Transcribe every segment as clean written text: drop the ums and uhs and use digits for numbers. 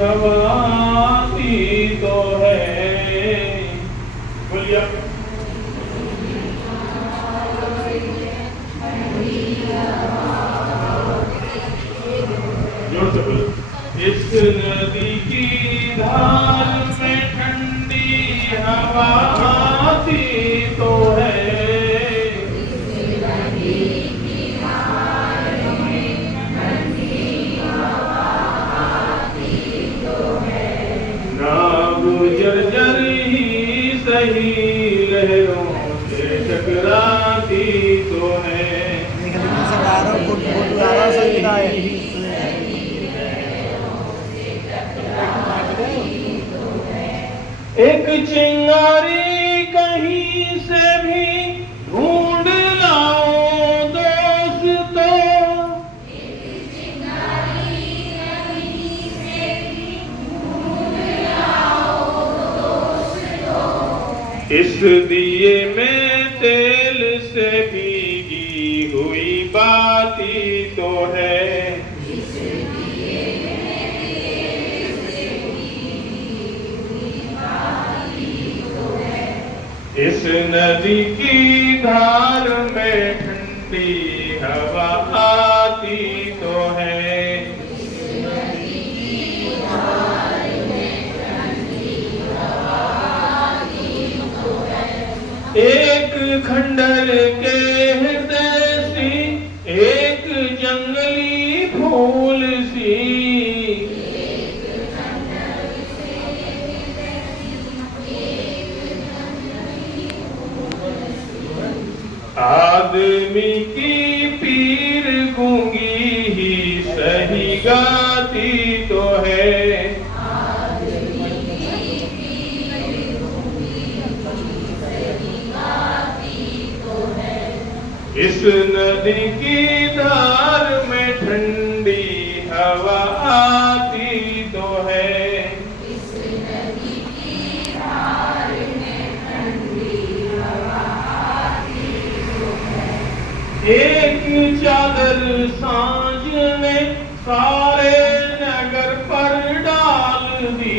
हवा आती तो है। बोलिए जोर से बोलो। इस नदी की धार में ठंडी हवा आती तो है। नाव जर्जर ही सही लहरों से टकराती तो है। एक चिंगारी कहीं से भी ढूंढ लाओ दोस्तों। इस दिए में तेल से भीगी हुई बाती तो है। इस नदी की धार में ठंडी हवा आती तो है। एक खंडर के हृदय सी एक जंगली फूल सी। आदमी की पीर गूंगी ही सही गाती तो है। इस नदी की धार में ठंडी हवा आती तो है। एक चादर सांझ ने सारे नगर पर डाल दी।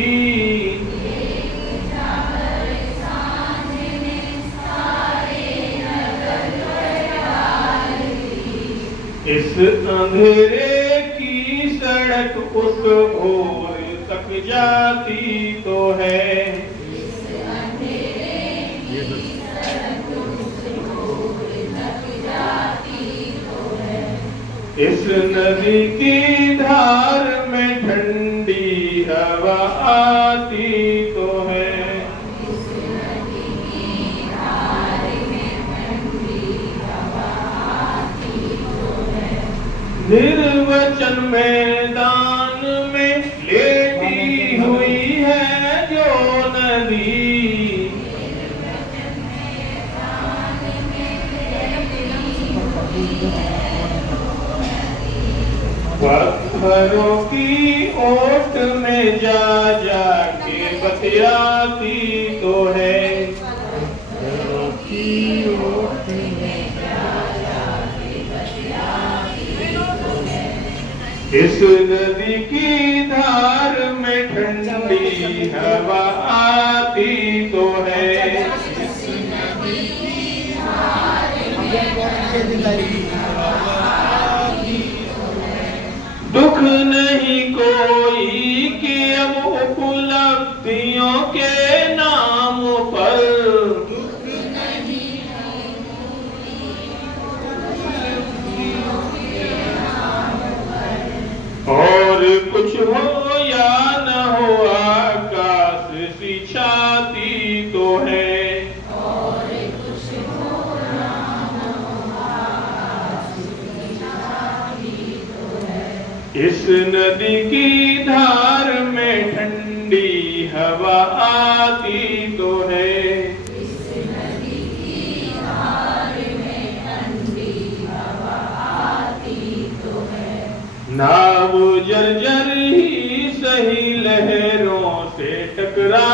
इस अंधेरे की सड़क उस ओर तक जाती तो है। इस नदी की धार में ठंडी हवा आती तो है। निर्वचन मैदान में लेटी हुई है जो नदी। पत्थरों की ओट में जा जा के बतियाती तो है। पत्थरों की ओट में जा जा के बतियाती तो है। इस नदी की धार में ठंडी हवा आती तो है। इस नदी की धार में ठंडी दुख नहीं कोई कि अब उपलब्धियों के नाम पर। दुख नहीं और कुछ हो या न हो आकाश सी छाती तो है। इस नदी की धार में ठंडी हवा आती तो है। इस नदी की धार में ठंडी हवा आती तो है। नाव जर्जर ही सही लहरों से टकरा